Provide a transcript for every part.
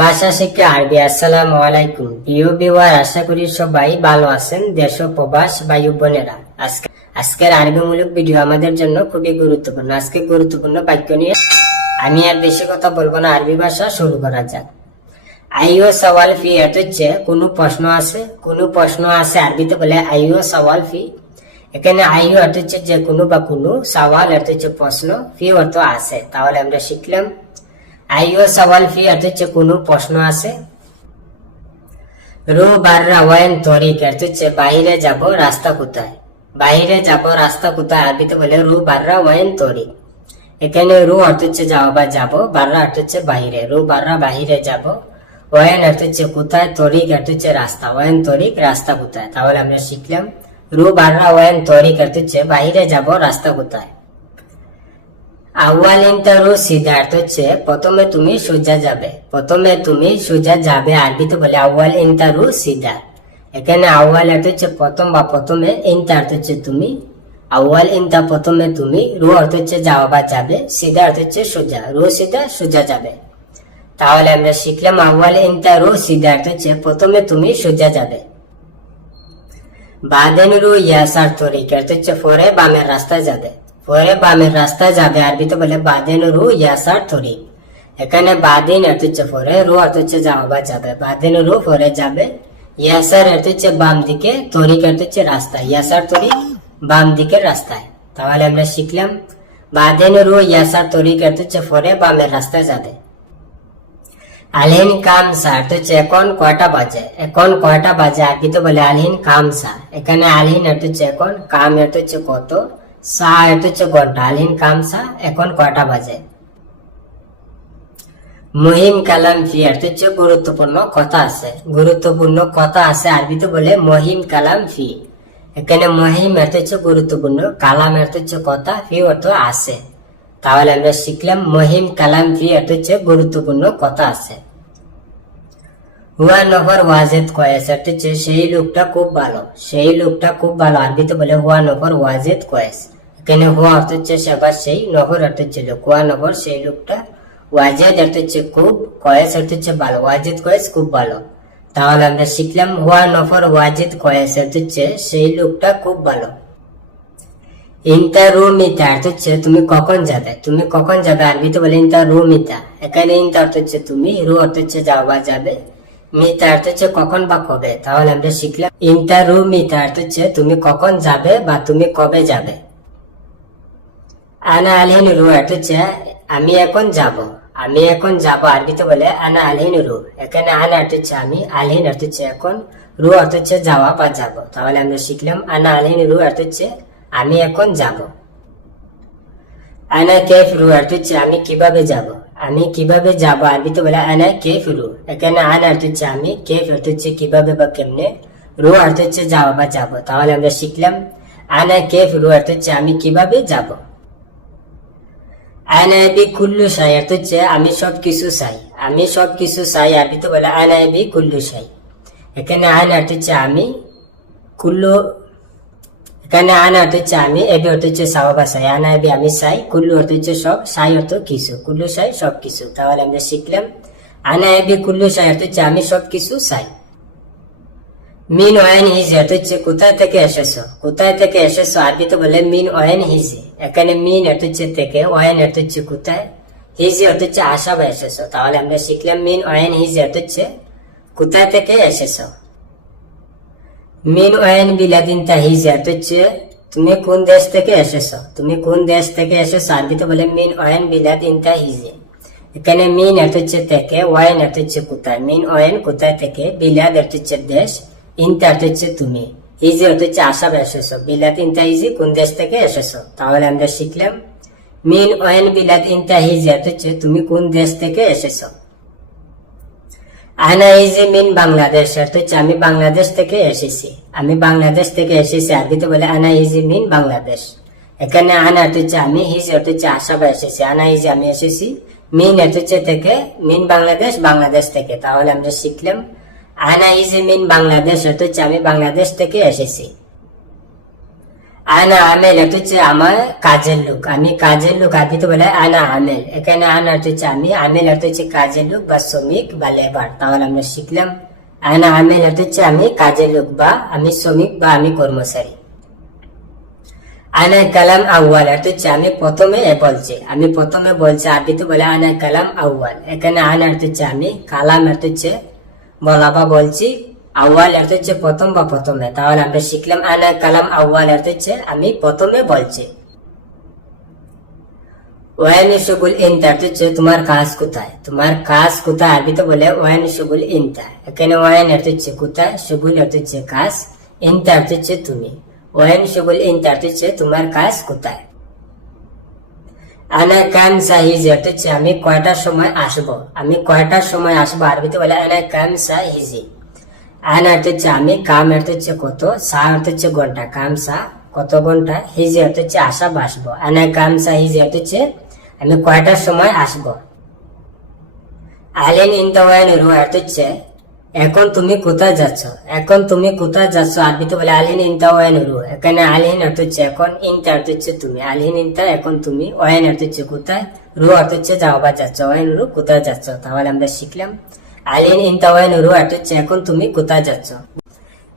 ভাষা শিক্ষা আরবি, আসসালামু আলাইকুম। প্রিয় বিওয়ার আশা করি সবাই ভালো আছেন, দেশ প্রবাস, বায়ু বোনেরা। আজকে আজকের আরবিমূলক ভিডিও আমাদের জন্য খুবই গুরুত্বপূর্ণ। আজকে গুরুত্বপূর্ণ বাক্য নিয়ে আমি আর বেশি কথা বলব না, আরবি ভাষা শুরু করা যাক। আইও সওয়াল ফি এটা হচ্ছে, কোনো প্রশ্ন আছে? কোনো প্রশ্ন আছে আরবিতে বলে আইও সওয়াল ফি। এখানে আইও অর্থ হচ্ছে যে কোনো বা কোনো, সওয়াল অর্থ হচ্ছে প্রশ্ন, ফি অর্থ আছে। তাহলে আমরা শিখলাম আইও সওয়াল ফি অর্থ কোনো প্রশ্ন আছে? রো বাররা ওয়াইন তরিক অর্থ হচ্ছে বাইরে যাব রাস্তা কোথায়? বাইরে যাব রাস্তা কোথায়? আরবিতে বলে রু বাররা ওয়াইন তরিক এখানে রু অর্থ হচ্ছে যাওয়া বা যাব, বাররা অর্থ হচ্ছে বাইরে। রু বাররা বাহিরে যাব, ওয়াইন অর্থ হচ্ছে কোথায়? তরিক অর্থ হচ্ছে রাস্তা। ওয়াইন তরিক রাস্তা কোথায়? তাহলে আমরা শিখলাম, রু বাররা ওয়াইন তরিক অর্থ হচ্ছে বাইরে যাব, রাস্তা কোথায়? আওয়ালিনটা রু সিধা অর্থ হচ্ছে, প্রথমে তুমি সোজা যাবে, প্রথমে তুমি সোজা যাবে আরবিতে বলে আওয়াল ইনতা রু সিধা এখানে আওয়াল অর্থ হচ্ছে প্রথম বা প্রথমে ইনতা হচ্ছে তুমি আওয়াল ইনতা প্রথমে তুমি, রু অর্থ হচ্ছে যাওয়া বা যাবে, সিধা অর্থ হচ্ছে সোজা, রু সিধা সোজা যাবে। তাহলে আমরা শিখলাম আওয়াল ইনতা রু, সিধা অর্থ হচ্ছে প্রথমে তুমি সোজা যাবে। বাদেন রু ইয়াসার তরিক অর্থ হচ্ছে পরে বামের রাস্তায় যাবে। পরে বামের রাস্তায় যাবে আরবিতে বলে বাদেন রু ইয়াসার তরিক এখানে বাদিন অর্থ হচ্ছে পরে, রু অর্থ হচ্ছে যাওয়া বা যাবে বাদেন রু, পরে যাবে ইয়াসার অর্থ হচ্ছে বাম দিকে তরিক অর্থ হচ্ছে রাস্তা ইয়াসার তরিক বাম দিকের রাস্তায়। তাহলে আমরা শিখলাম বাদেন রু ইয়াসার তরিক অর্থ হচ্ছে পরে, বামের রাস্তায় যাবে। আলহিন কামসা অর্থ হচ্ছে এখন কয়টা বাজে? এখন কয়টা বাজে? আরবিতে বলে আলহিন কামসা এখানে আলহিন অর্থ হচ্ছে এখন, কাম অর্থ হচ্ছে কত? সা হচ্ছে ঘণ্টা কামসা, এখন কয়টা বাজে? মহিম কালাম ফি গুরুত্বপূর্ণ কথা আছে। গুরুত্বপূর্ণ কথা আছে আরবিতে বলে মহিম কালাম ফি। এখানে মহিম হচ্ছে গুরুত্বপূর্ণ কালাম হচ্ছে কথা, ফি অর্থ আছে। তাহলে আমরা শিখলাম মহিম কালাম ফি হচ্ছে গুরুত্বপূর্ণ কথা আছে। হুয়া নফর ওয়াজেদ কয়েস অর্থ হচ্ছে, সেই লোকটা খুব ভালো, সেই লোকটা খুব ভালো আরবিতে বলে হুয়া নফর ওয়াজেদ কয়েস এখানে হুয়া হচ্ছে সেবার সেই সেই লোকটা ওয়াজেদ খুব কয়েস ভালো, ওয়াজেদ কয়েস খুব ভালো। তাহলে আমরা শিখলাম ওয়াজেদ কয়েস হচ্ছে সেই লোকটা খুব ভালো। তুমি কখন যাবে, তুমি কখন যাবে আরবিতে বলে ইন্তা রুমিতা এখানে ইন্তা অর্থ হচ্ছে তুমি, রু অর্থ হচ্ছে যাওয়া যাবে। মিতা অর্থ হচ্ছে কখন বা কবে? তাহলে আমরা শিখলাম ইন্তা রুমিতা অর্থ হচ্ছে তুমি কখন যাবে বা তুমি কবে যাবে। আনা আলহিন রু অর্থ হচ্ছে আমি এখন যাব। আমি এখন যাব আরবিতে বলে আনা আলহিন রু এখানে আনা অর্থ হচ্ছে আমি আলহিন অর্থ হচ্ছে এখন রু অর্থ হচ্ছে যাওয়া বা যাব। তাহলে আমরা শিখলাম আনা আলহিন রু অর্থ হচ্ছে আমি এখন যাব। আনা কেফ রু অর্থ হচ্ছে আমি কীভাবে যাব? আমি কীভাবে যাব? আরবিতে বলে, আনা কেফ রু এখানে আনা অর্থ হচ্ছে আমি কেফ অর্থ হচ্ছে কীভাবে বা কেমনে? রু অর্থ হচ্ছে যাওয়া বা যাব। তাহলে আমরা শিখলাম, আনা কেফ রু অর্থ হচ্ছে আমি কীভাবে যাব? আনাবি কুল্লু সাই। অর্থ হচ্ছে, আমি সব কিছু চাই আমি সব কিছু চাই আরবিতে বলে আনাবি কুল্লু সাই। এখানে আন অর্থ হচ্ছে আমি কুল্লু এখানে আন অর্থ হচ্ছে আমি এবি অর্থ হচ্ছে সাওয়া বা সাই আনা এবি আমি চাই কুল্লু অর্থ হচ্ছে সব সাই অর্থ কিছু কুল্লু সাই সব কিছু তাহলে আমরা শিখলাম আনা এবি কুল্লু সাই অর্থ হচ্ছে আমি সব কিছু চাই মিন ওয়েন হিজে অর্থ হচ্ছে কোথায় থেকে এসেছ কোথায় থেকে এসেছ আরবিতে বলে মিন ওয়েন হিজে এখানে মিন অর্থ হচ্ছে থেকে ওয়েন অর্থ হচ্ছে কোথায় হিজে অর্থ হচ্ছে আসা বা এসেছ তাহলে আমরা শিখলাম মিন ওয়েন হিজে অর্থ হচ্ছে কোথায় থেকে এসেছ মিন ওয়েন বিলাদিন তাহিজে অর্থ হচ্ছে তুমি কোন দেশ থেকে এসেছ? তুমি কোন দেশ থেকে এসেছ? আরবিতে বলে মিন ওয়েন বিলাদিন তাহিজে এখানে মিন অর্থ হচ্ছে থেকে ওয়াইন অর্থ হচ্ছে কোথায়? মিন ওয়েন কোথায় থেকে? বিলাদ অর্থ হচ্ছে দেশ ইনতা অর্থ হচ্ছে তুমি। ইজি অর্থ হচ্ছে আশা এসেছ বিলাদ ইনতা ইজি কোন দেশ থেকে এসেছ? তাহলে আমরা শিখলাম। মিন ওয়েন বিলাদ ইনতা হিজি অর্থ হচ্ছে তুমি কোন দেশ থেকে এসেছ? আনা যে মিন বাংলাদেশ অর্থ হচ্ছে আমি বাংলাদেশ থেকে এসেছি। আমি বাংলাদেশ থেকে এসেছি আরবিতে বলে আনা ইজি মিন বাংলাদেশ। এখানে আনা হচ্ছে আমি হিজ হচ্ছে আশা বা এসেছি। আনা ইজি আমি এসেছি মিন হচ্ছে থেকে মিন বাংলাদেশ বাংলাদেশ থেকে। তাহলে আমরা শিখলাম আনা ইজি মিন বাংলাদেশ হচ্ছে আমি বাংলাদেশ থেকে এসেছি। আনা আমেল এটা হচ্ছে আমার কাজের লোক আমি কাজের লোক আরবিতে বলে আনা আমেল এখানে আনা হচ্ছে আমি আমেল এটা হচ্ছে কাজের লোক বা শ্রমিক বা লেবার তাহলে আমরা শিখলাম আনা আমেল এটা হচ্ছে আমি কাজের লোক বা আমি শ্রমিক বা আমি কর্মচারী আনা কালাম আউয়াল এটা হচ্ছে আমি প্রথমে বলছি আমি প্রথমে বলছি আরবিতে বলে আনা কালাম আউয়াল এখানে আনা এটা হচ্ছে আমি কালাম এটা হচ্ছে বলা বা বলছি আউয়াল এর হচ্ছে প্রথম বা প্রথমে। তাহলে আমরা শিখলাম আনা কালাম আউয়াল এর হচ্ছে আমি প্রথমে বলছি। ওয়ান শুগুল ইনতা হচ্ছে তোমার কাজ কোথায়? তোমার কাজ কোথায়? আরবিতে বলে ওয়ান শুগুল ইনতা। এখানে ওয়ানের হচ্ছে কোথায় শুগুল এর হচ্ছে কাজ, ইনতা এর হচ্ছে তুমি। ওয়ান শুগুল ইনতা এর হচ্ছে তোমার কাজ কোথায়? আনা কাম সাহিজ এর হচ্ছে আমি কয়টার সময় আসব? আমি কয়টার সময় আসব? আরবিতে বলে আনা কাম সাহিজি। আন অর্থ হচ্ছে আমি, কাম অর্থ হচ্ছে কত সা অর্থ হচ্ছে ঘণ্টা, কাম সা কত ঘণ্টা, হিজি অর্থ হচ্ছে আসা বাসবো। আনা কাম সা হিজি অর্থ হচ্ছে আমি কয়টার সময় আসব? আলেন ইন্তাওয়ান রু অর্থ হচ্ছে এখন তুমি কোথায় যাচ্ছ? এখন তুমি কোথায় যাচ্ছ? আরবিতে বলে আলিন ইনতা ওয়ান রু। এখানে আলিন অর্থ হচ্ছে এখন ইনতা অর্থ হচ্ছে তুমি। আলিন ইনতা, এখন তুমি ওয়ান অর্থ হচ্ছে কোথায়? রু অর্থ হচ্ছে যাও বা যাচ্ছ ওয়ান রু কোথায় যাচ্ছ? তাহলে আমরা শিখলাম। আলিন ইনতা ওয়ান রু এখন তুমি কোথায় যাচ্ছ?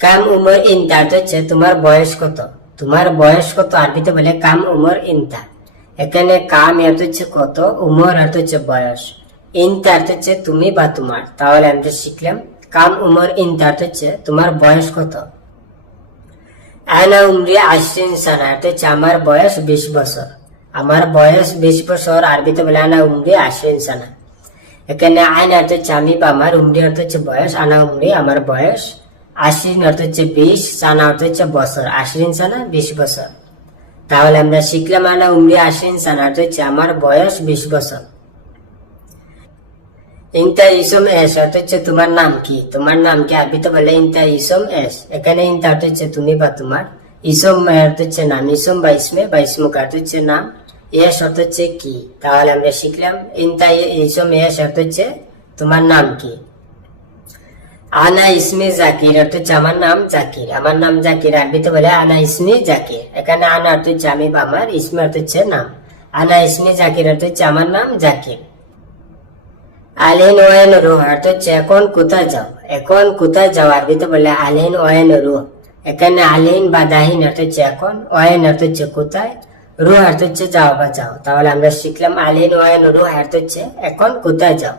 কাম উমর ইনতা তোমার বয়স কত? তোমার বয়স কত? বলে কাম উমর ইনতা এখানে কাম কত? উমর বয়স। ইনতা তুমি বা তোমার। তাহলে আমরা শিখলাম, কাম উমর ইনতা হচ্ছে তোমার বয়স কত? আনা উমরি আশ্বিন সানা আমার বয়স বিশ বছর। আমার বয়স বিশ বছর, আরবিতে বলে আনা উমরি আশ্বিন সানা। এখানে আইন অর্থ হচ্ছে আমি বা আমার, উমরি অর্থ হচ্ছে বয়স, আনা উমরি আমার বয়স। আশ্বিন অর্থ হচ্ছে বিশ সানা অর্থ হচ্ছে বছর। আশ্বিন সানা বিশ বছর। তাহলে আমরা শিখলাম আনা উমরি আশ্বিন সানা অর্থ হচ্ছে আমার বয়স, বিশ বছর। ইন্তা ইসম এস অর্থ হচ্ছে তোমার নাম কি? তোমার নাম কি? আরবিতে বলে ইন্তা ইসম এস। এখানে ইন্তা অর্থ হচ্ছে তুমি বা তোমার। ইসম অর্থ হচ্ছে নাম। ইসম বা ইসমে বা ইসমুক অর্থ হচ্ছে নাম। এস অর্থ হচ্ছে কি? তাহলে আমরা শিখলাম ইসম অর্থ হচ্ছে তোমার নাম কি? আনা জাকির অর্থ হচ্ছে, আমার নাম জাকির। আমার নাম জাকির আরবিতে বলে, আনা জাকির। এখানে আনা অর্থ হচ্ছে, আমি বা আমার। অর্থ হচ্ছে, নাম। আনা জাকির অর্থ হচ্ছে, আমার নাম জাকির। আলেন ওয়েন রুহ অর্থ হচ্ছে, এখন কোথায় যাও? এখন কোথায় যাও? আরবিতে বলে, আলেন ওয়েন রুহ। এখানে আলেন বা দাহিন অর্থ হচ্ছে, এখন। ওয়েন অর্থ হচ্ছে, কোথায়? রুহ অর্থ হচ্ছে, যাও বা যাও। তাহলে আমরা শিখলাম আলিন ওয়েন রুহ অর্থ হচ্ছে, এখন কোথায় যাও?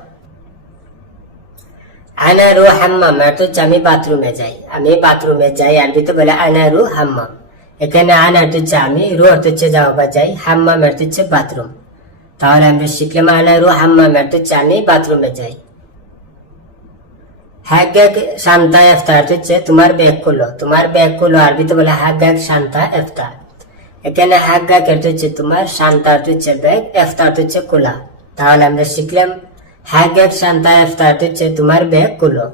আনা রু হাম্মাম, অর্থ হচ্ছে আমি বাথরুমে যাই। আমি বাথরুমে যাই আরবিতে বলে আনা রু হাম্মাম। এখানে আনা অর্থ হচ্ছে আমি রু অর্থ হচ্ছে, যাও বা যাই। হাম্মাম অর্থ হচ্ছে বাথরুম। তাহলে আমরা শিখলাম আনা রু হাম্মাম, অর্থ হচ্ছে আমি বাথরুমে যাই। হ্যাগ শান্তা এফতা হচ্ছে তোমার ব্যাগ খুলো। তোমার ব্যাগ খুলো আরবিতে বলে হ্যাগ শান্তা এফতা এখানে হ্যাগ অর্থ হচ্ছে তোমার শান্তা অর্থ হচ্ছে ব্যাগ এফতা অর্থ হচ্ছে খোলা তাহলে আমরা শিখলাম হ্যাগ শান্তা এফতা অর্থ হচ্ছে তোমার ব্যাগ খুলো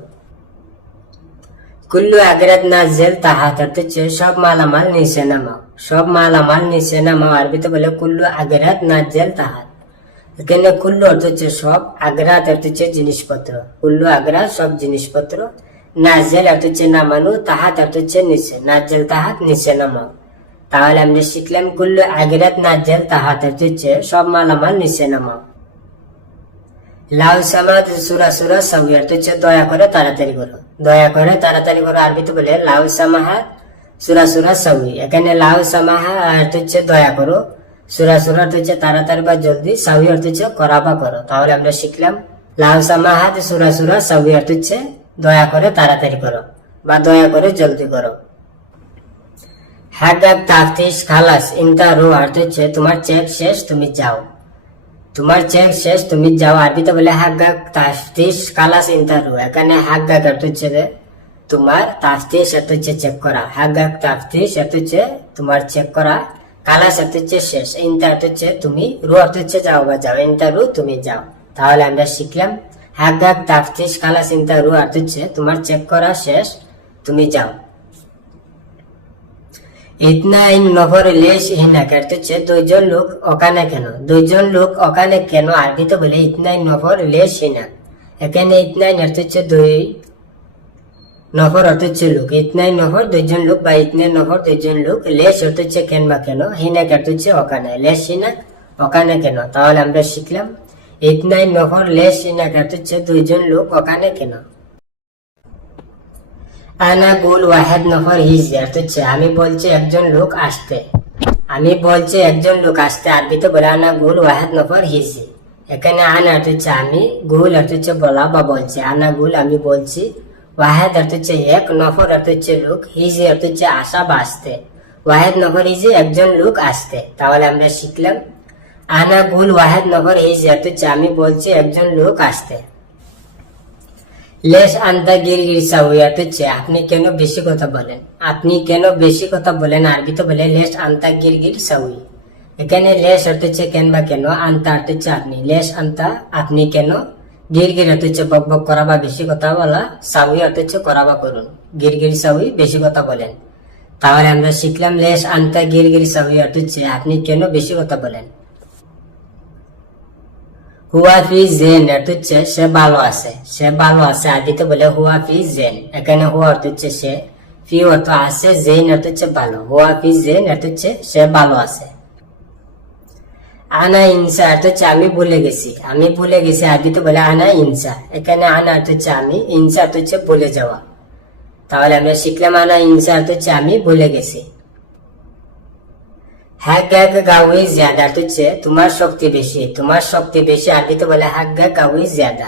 কুল্লু আগরাত নাজেল তাহাত অর্থ হচ্ছে সব মালামাল নিচে নামাও। সব মালামাল নিচে নামাও আরবিতে বলে কুল্লু আগরাত নাজেল তাহাত। এখানে কুল্লু অর্থ হচ্ছে সব, আগ্রাত অর্থ হচ্ছে জিনিসপত্র। কুল্লু আগ্রাত সব জিনিসপত্র। নাজেল অর্থ হচ্ছে নামানো, তাহাত অর্থ হচ্ছে নিচে। নাজেল তাহাত নিচে নামাও। তাহলে আমরা শিখলাম কুল্লু আগরাত নাজেল তাহাত হচ্ছে সব মালামাল নিচে নামাও লাউ সামাদ সুরা সুরা সবই অর্থ হচ্ছে দয়া করে তাড়াতাড়ি করো দয়া করে তাড়াতাড়ি করো আরবিতে বলে লাউ সামাহা সুরা সুরা সবই এখানে লাউ সামাহা অর্থ হচ্ছে দয়া করো সুরা সুরা অর্থ হচ্ছে তাড়াতাড়ি বা জলদি সাউই অর্থ করা বা করো তাহলে আমরা শিখলাম লাউ সামাহাত সুরা সুরা সবই অর্থ হচ্ছে দয়া করে তাড়াতাড়ি করো বা দয়া করে জলদি করো হাগাক তাফতিস খালাস ইনতা রো অর্থ হচ্ছে তোমার চেক শেষ তুমি যাও। তোমার চেক শেষ তুমি যাও। আরবিতে বলে হাগাক তাফতিস খালাস ইনতা রো এখানে হাগাক অর্থ হচ্ছে তোমার তাফতিস অর্থ হচ্ছে চেক করা। হাগাক তাফতিস অর্থ হচ্ছে তোমার চেক করা। কালাস অর্থ হচ্ছে শেষ। ইনতা অর্থ হচ্ছে তুমি রু অর্থ হচ্ছে যাও বা যাও। ইনতা রু তুমি যাও। তাহলে আমরা শিখলাম হাগাক তাফতিস কালাস ইনতা রু অর্থ হচ্ছে তোমার চেক করা শেষ, তুমি যাও। ইতনা ইন নফর লেশ হিনা করতে হচ্ছে দুইজন লোক ওখানে কেন? দুইজন লোক ওখানে কেন আরবিতে বলে ইতনা ইন নফর লেশ হিনা? এখানে ইতনা ইন অর্থ হচ্ছে দুই নফর অর্থ হচ্ছে লোক। ইতনাই নফর দুইজন লোক বা ইতনে নফর দুইজন লোক লেশ অর্থ হচ্ছে কেন বা কেন? হিনাক অর্থ হচ্ছে ওখানে লেশ হিনাক ওখানে কেন? তাহলে আমরা শিখলাম। ইতনাই নফর লেশ অর্থ হচ্ছে দুইজন লোক ওখানে কেন? আনা গুল ওয়াহেদ নফর হিজ হচ্ছে, আমি বলছি একজন লোক আসতে। আমি বলছি একজন লোক আসতে আরবিতে বলে আনা গুল ওয়াহেদ নফর হিজ এখানে আনা হচ্ছে আমি, গুল হচ্ছে বলা বা বলছি। আনা গুল আমি বলছি, ওয়াহেদ হচ্ছে এক, নফর হচ্ছে লোক হিজ হচ্ছে আসা বা আসতে। ওয়াহেদ নফর হিজে একজন লোক আসতে। তাহলে আমরা শিখলাম, আনা গুল ওয়াহেদ নফর হিজ হচ্ছে আমি বলছি একজন লোক আসতে। লেশ আন্তা গিরগির সাউয়াত হচ্ছে আপনি কেন বেশি কথা বলেন? আপনি কেন বেশি কথা বলেন? আরবিতে বলে লেশ আন্তা গিরগির সাউই এখানে অর্থ হচ্ছে কেন বা কেন, আন্তা হচ্ছে আপনি। লেশ আন্তা, আপনি কেন? গিরগির হচ্ছে বক বক করা বা বেশি কথা বলা সাউই হচ্ছে করা বা করুন। গিরগির সাউই বেশি কথা বলেন। তাহলে আমরা শিখলাম লেশ আন্তা গিরগির সাউই হচ্ছে আপনি কেন বেশি কথা বলেন? হুয়া জেন হচ্ছে সে ভালো আছে সে ভালো আছে আদিতে বলে হুয়া জেন এখানে হুয়া অর্থ হচ্ছে সে ফি অর্থ আছে জেন অর্থ হচ্ছে ভালো জেন অর্থ হচ্ছে সে ভালো আছে আনা ইনসা অর্থ হচ্ছে আমি ভুলে গেছি আমি ভুলে গেছি আদিতে বলে আনা ইনসা এখানে আনা অর্থ হচ্ছে আমি ইনসা অর্থ হচ্ছে ভুলে যাওয়া তাহলে আমরা শিখলাম আনা ইনসা অর্থ হচ্ছে আমি ভুলে গেছি হাগ্গা গাউই জিয়াদা হচ্ছে তোমার শক্তি বেশি, তোমার শক্তি বেশি আরবিতে বলে হাগ্গা গাউই জিয়াদা।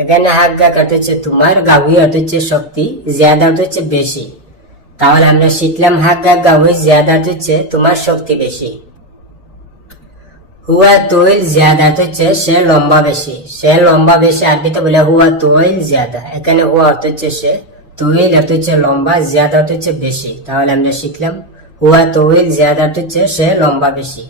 এখানে হাগ্গা হচ্ছে তোমার গাউই হচ্ছে শক্তি, জিয়াদা হচ্ছে বেশি। তাহলে আমরা শিখলাম হাগ্গা গাউই জিয়াদা হচ্ছে তোমার শক্তি বেশি। হুয়া তোইল জিয়াদা হচ্ছে সে লম্বা বেশি, সে লম্বা বেশি আরবিতে বলে, হুয়া তোইল জিয়াদা। এখানে হুয়া হচ্ছে সে অর্থ হচ্ছে লম্বা, জিয়াদা হচ্ছে বেশি। তাহলে আমরা শিখলাম হুয়া তোইল জিয়াদা চেয়ে সে লম্বা বেশি।